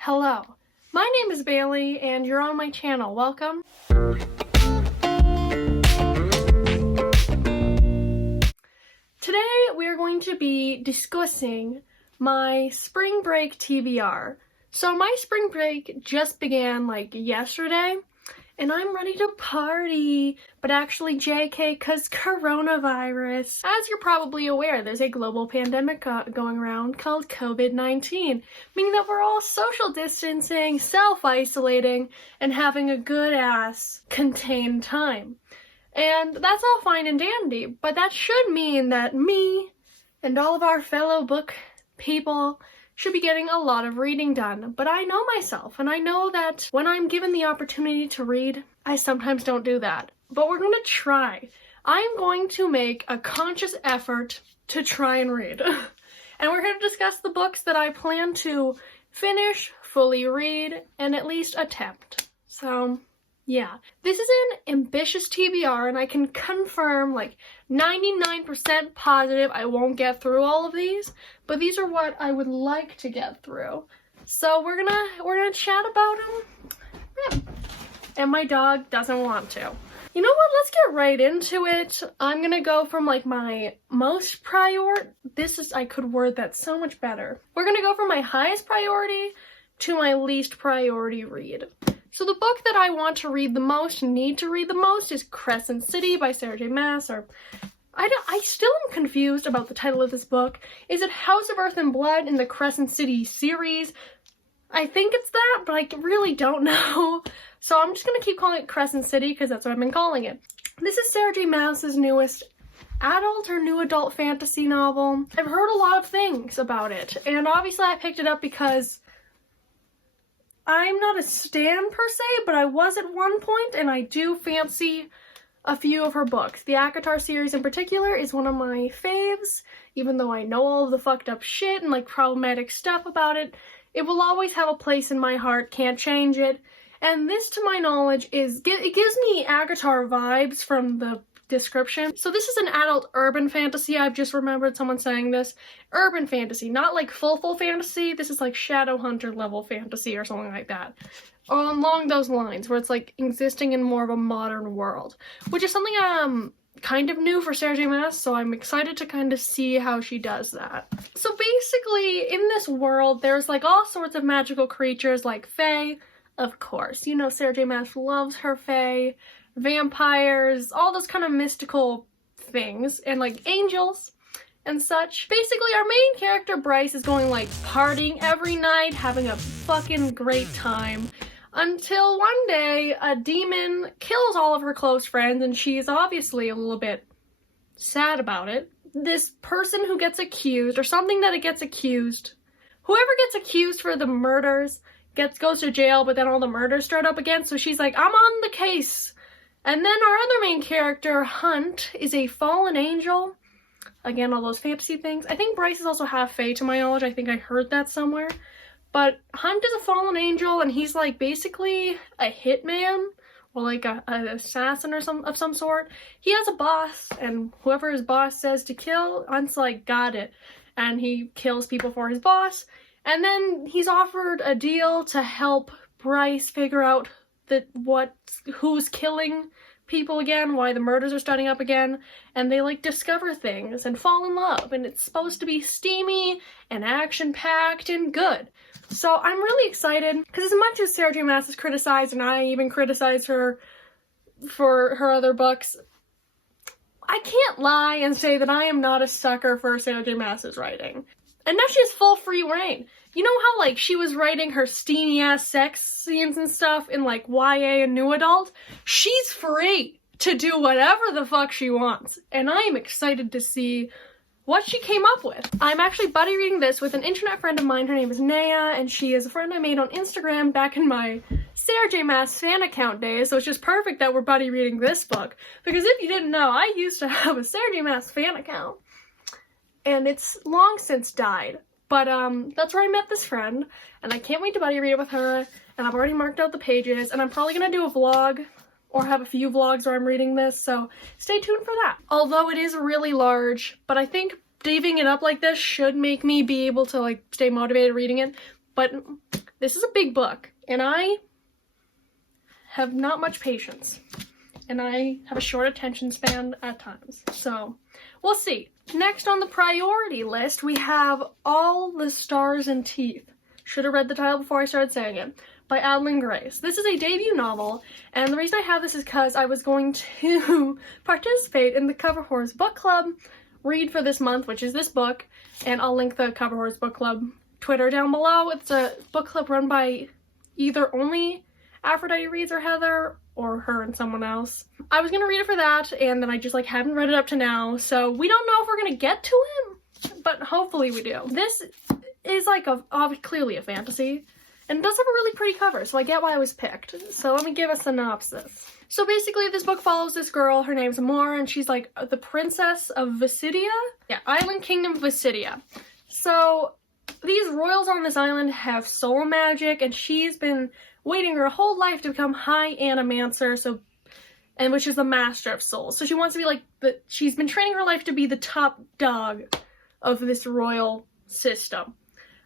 Hello, my name is Bailey and you're on my channel. Welcome. Today we are going to be discussing my spring break TBR. So my spring break just began like yesterday and I'm ready to party, but actually JK, cause coronavirus. As you're probably aware, there's a global pandemic going around called COVID-19, meaning that we're all social distancing, self-isolating, and having a good ass contained time. And that's all fine and dandy, but that should mean that me and all of our fellow book people should be getting a lot of reading done. But I know myself, and I know that when I'm given the opportunity to read, I sometimes don't do that. But we're going to try. I'm going to make a conscious effort to try and read. And we're here to discuss the books that I plan to finish, fully read, and at least attempt. So yeah, this is an ambitious TBR, and I can confirm, like, 99% positive I won't get through all of these, but these are what I would like to get through. So we're gonna chat about them. Yeah. And my dog doesn't want to. You know what? Let's get right into it. I'm gonna go from like my most priority. I could word that so much better. We're gonna go from my highest priority to my least priority read. So the book that I want to read the most, need to read the most, is Crescent City by Sarah J. Maas, or I still am confused about the title of this book. Is it House of Earth and Blood in the Crescent City series? I think it's that, but I really don't know. So I'm just gonna keep calling it Crescent City because that's what I've been calling it. This is Sarah J. Maas's newest adult or new adult fantasy novel. I've heard a lot of things about it, and obviously I picked it up because I'm not a stan per se, but I was at one point, and I do fancy a few of her books. The ACOTAR series in particular is one of my faves, even though I know all of the fucked up shit and like problematic stuff about it. It will always have a place in my heart, can't change it. And this, to my knowledge, it gives me ACOTAR vibes from the description. So this is an adult urban fantasy. I've just remembered someone saying this. Urban fantasy, not like full fantasy. This is like Shadowhunter level fantasy or something like that. Along those lines, where it's like existing in more of a modern world, which is something kind of new for Sarah J. Maas, so I'm excited to kind of see how she does that. So basically, in this world, there's like all sorts of magical creatures like fae, of course. You know Sarah J. Maas loves her fae, vampires, all those kind of mystical things, and like angels and such. Basically, our main character, Bryce, is going like partying every night, having a fucking great time, until one day a demon kills all of her close friends, and she's obviously a little bit sad about it. This person who gets accused, or something that it gets accused, whoever gets accused for the murders goes to jail, but then all the murders start up again, so she's like, I'm on the case. And then our other main character, Hunt, is a fallen angel. Again, all those fantasy things. I think Bryce is also half fae to my knowledge. I think I heard that somewhere. But Hunt is a fallen angel, and he's like basically a hitman, or like an assassin or of some sort. He has a boss, and whoever his boss says to kill, Hunt's like, got it. And he kills people for his boss. And then he's offered a deal to help Bryce figure out who's killing people again, why the murders are starting up again, and they like discover things and fall in love, and it's supposed to be steamy and action-packed and good. So I'm really excited, because as much as Sarah J. Maas is criticized, and I even criticize her for her other books, I can't lie and say that I am not a sucker for Sarah J. Maas's writing. And now she has full free reign. You know how, like, she was writing her steamy-ass sex scenes and stuff in, like, YA and new adult? She's free to do whatever the fuck she wants. And I am excited to see what she came up with. I'm actually buddy reading this with an internet friend of mine. Her name is Naya, and she is a friend I made on Instagram back in my Sarah J. Maas fan account days, so it's just perfect that we're buddy reading this book. Because if you didn't know, I used to have a Sarah J. Maas fan account, and it's long since died. But that's where I met this friend, and I can't wait to buddy read it with her, and I've already marked out the pages, and I'm probably gonna do a vlog, or have a few vlogs where I'm reading this, so stay tuned for that. Although it is really large, but I think divvying it up like this should make me be able to like stay motivated reading it. But this is a big book, and I have not much patience. And I have a short attention span at times. So, we'll see. Next on the priority list, we have All the Stars and Teeth. Should have read the title before I started saying it. By Adeline Grace. This is a debut novel, and the reason I have this is because I was going to participate in the Cover Horrors Book Club read for this month, which is this book, and I'll link the Cover Horrors Book Club Twitter down below. It's a book club run by either only Aphrodite Reads or Heather, or her and someone else. I was gonna read it for that, and then I just haven't read it up to now, so we don't know if we're gonna get to it, but hopefully we do. This is clearly a fantasy, and it does have a really pretty cover, so I get why it was picked. So let me give a synopsis. So basically this book follows this girl, her name's Amora, and she's the princess of Visidia? Yeah, Island Kingdom of Visidia. So these royals on this island have soul magic, and she's been waiting her whole life to become High Animancer, and which is the master of souls. So she wants to be she's been training her life to be the top dog of this royal system.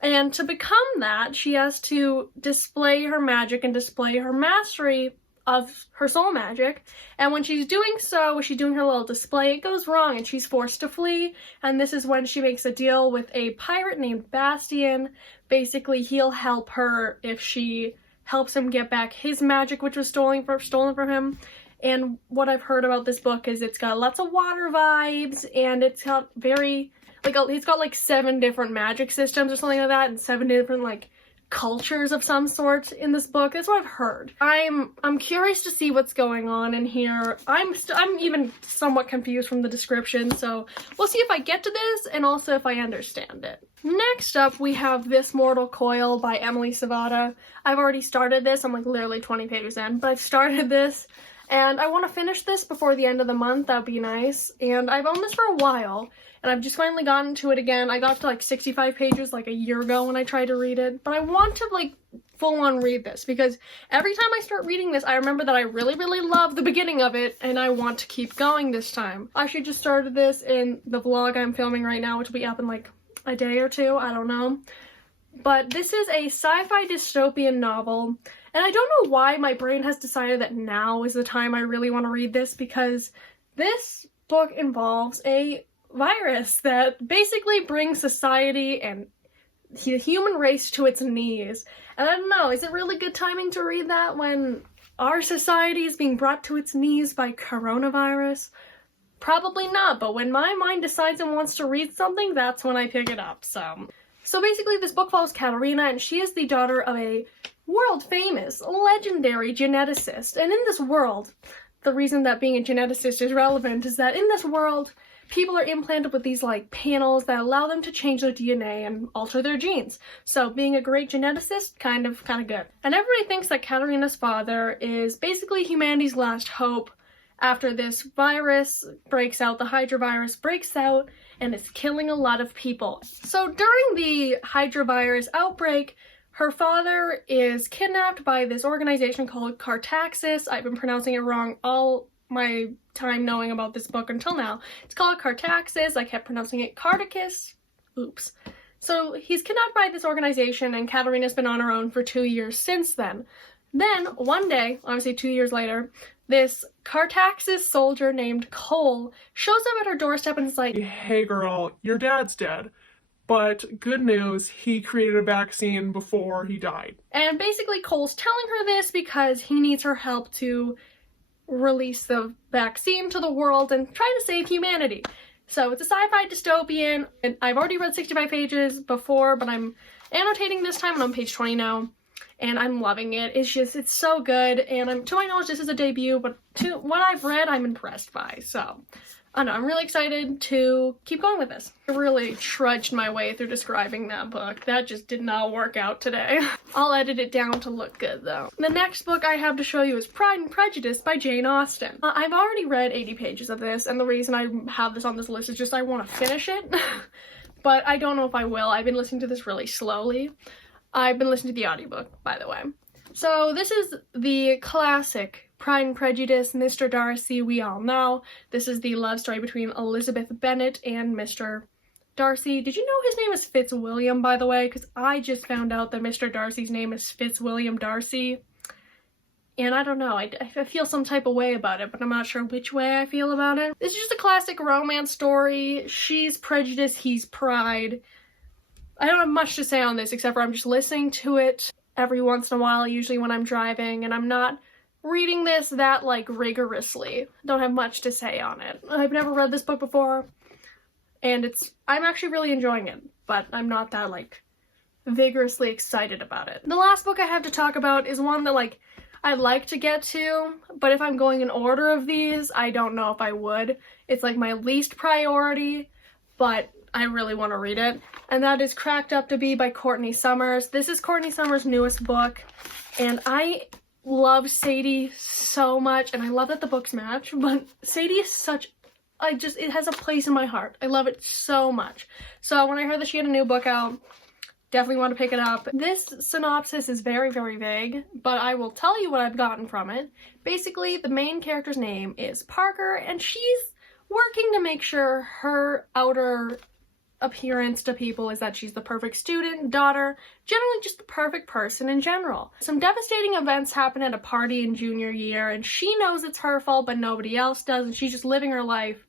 And to become that, she has to display her magic and display her mastery of her soul magic. And when she's doing so, when she's doing her little display, it goes wrong and she's forced to flee. And this is when she makes a deal with a pirate named Bastian. Basically, he'll help her if she helps him get back his magic, which was stolen from him. And what I've heard about this book is it's got lots of water vibes, and it's got it's got 7 different magic systems or something like that, and 7 different cultures of some sort in this book. That's what I've heard. I'm curious to see what's going on in here. I'm even somewhat confused from the description, so we'll see if I get to this and also if I understand it. Next up, we have This Mortal Coil by Emily Savada. I've already started this. I'm literally 20 pages in, but I've started this, and I want to finish this before the end of the month. That'd be nice. And I've owned this for a while, and I've just finally gotten to it again. I got to 65 pages a year ago when I tried to read it, but I want to full-on read this, because every time I start reading this, I remember that I really, really love the beginning of it, and I want to keep going this time. I actually just started this in the vlog I'm filming right now, which will be up in a day or two, I don't know. But this is a sci-fi dystopian novel, and I don't know why my brain has decided that now is the time I really want to read this, because this book involves a virus that basically brings society and the human race to its knees. And I don't know, is it really good timing to read that when our society is being brought to its knees by coronavirus? Probably not, but when my mind decides it wants to read something, that's when I pick it up. So basically this book follows Katerina, and she is the daughter of a world-famous, legendary geneticist. And in this world, the reason that being a geneticist is relevant is that in this world, people are implanted with these panels that allow them to change their DNA and alter their genes. So being a great geneticist, kind of good. And everybody thinks that Katerina's father is basically humanity's last hope after this virus breaks out, the Hydra virus breaks out, and it's killing a lot of people. So during the Hydra virus outbreak, her father is kidnapped by this organization called Cartaxis. I've been pronouncing it wrong all my time knowing about this book until now. It's called Cartaxis. I kept pronouncing it Cartacus. Oops. So he's kidnapped by this organization, and Katerina's been on her own for 2 years since then. Then, one day, obviously 2 years later, this Cartaxis soldier named Coil shows up at her doorstep and is like, "Hey girl, your dad's dead. But good news, he created a vaccine before he died." And basically Cole's telling her this because he needs her help to release the vaccine to the world and try to save humanity. So it's a sci-fi dystopian, and I've already read 65 pages before, but I'm annotating this time, and I'm on page 20 now, and I'm loving it. It's so good, and to my knowledge, this is a debut, but to what I've read, I'm impressed by, so I don't know, I'm really excited to keep going with this. I really trudged my way through describing that book. That just did not work out today. I'll edit it down to look good, though. The next book I have to show you is Pride and Prejudice by Jane Austen. I've already read 80 pages of this, and the reason I have this on this list is just I want to finish it. But I don't know if I will. I've been listening to this really slowly. I've been listening to the audiobook, by the way. So this is the classic Pride and Prejudice, Mr. Darcy, we all know. This is the love story between Elizabeth Bennet and Mr. Darcy. Did you know his name is Fitzwilliam, by the way? Because I just found out that Mr. Darcy's name is Fitzwilliam Darcy. And I don't know, I feel some type of way about it, but I'm not sure which way I feel about it. This is just a classic romance story. She's Prejudice, he's Pride. I don't have much to say on this, except for I'm just listening to it every once in a while, usually when I'm driving, and I'm not reading this that, like, rigorously. Don't have much to say on it. I've never read this book before, and I'm actually really enjoying it, but I'm not that, like, vigorously excited about it. The last book I have to talk about is one that, like, I'd like to get to, but if I'm going in order of these, I don't know if I would. It's, like, my least priority, but I really want to read it, and that is Cracked Up to Be by Courtney Summers. This is Courtney Summers' newest book, and I love Sadie so much, and I love that the books match, but Sadie is such, it has a place in my heart. I love it so much. So when I heard that she had a new book out, definitely want to pick it up. This synopsis is very, very vague, but I will tell you what I've gotten from it. Basically, the main character's name is Parker, and she's working to make sure her outer appearance to people is that she's the perfect student, daughter, generally just the perfect person in general. Some devastating events happen at a party in junior year, and she knows it's her fault, but nobody else does, and she's just living her life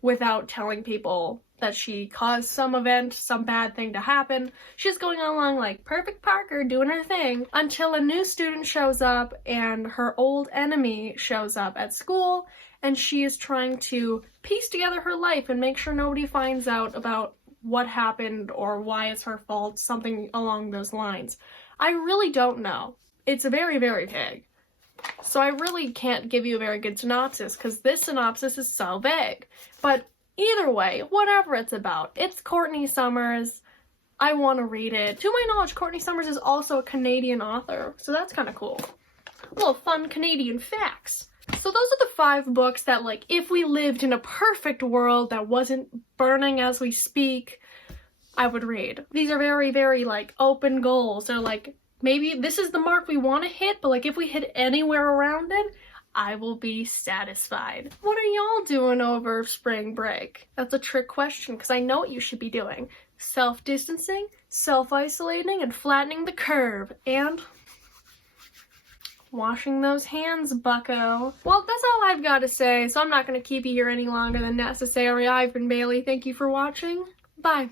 without telling people that she caused some event, some bad thing to happen. She's going along like perfect Parker doing her thing until a new student shows up and her old enemy shows up at school, and she is trying to piece together her life and make sure nobody finds out about what happened or why it's her fault, something along those lines. I really don't know. It's very, very vague. So I really can't give you a very good synopsis because this synopsis is so vague. But either way, whatever it's about, it's Courtney Summers. I want to read it. To my knowledge, Courtney Summers is also a Canadian author, so that's kind of cool. Little fun Canadian facts. So those are the 5 books that, like, if we lived in a perfect world that wasn't burning as we speak, I would read. These are very, very, like, open goals. They're like, maybe this is the mark we want to hit, but, like, if we hit anywhere around it, I will be satisfied. What are y'all doing over spring break? That's a trick question, because I know what you should be doing. Self-distancing, self-isolating, and flattening the curve, and washing those hands, bucko. Well, that's all I've got to say, so I'm not going to keep you here any longer than necessary. I've been Bailey. Thank you for watching. Bye.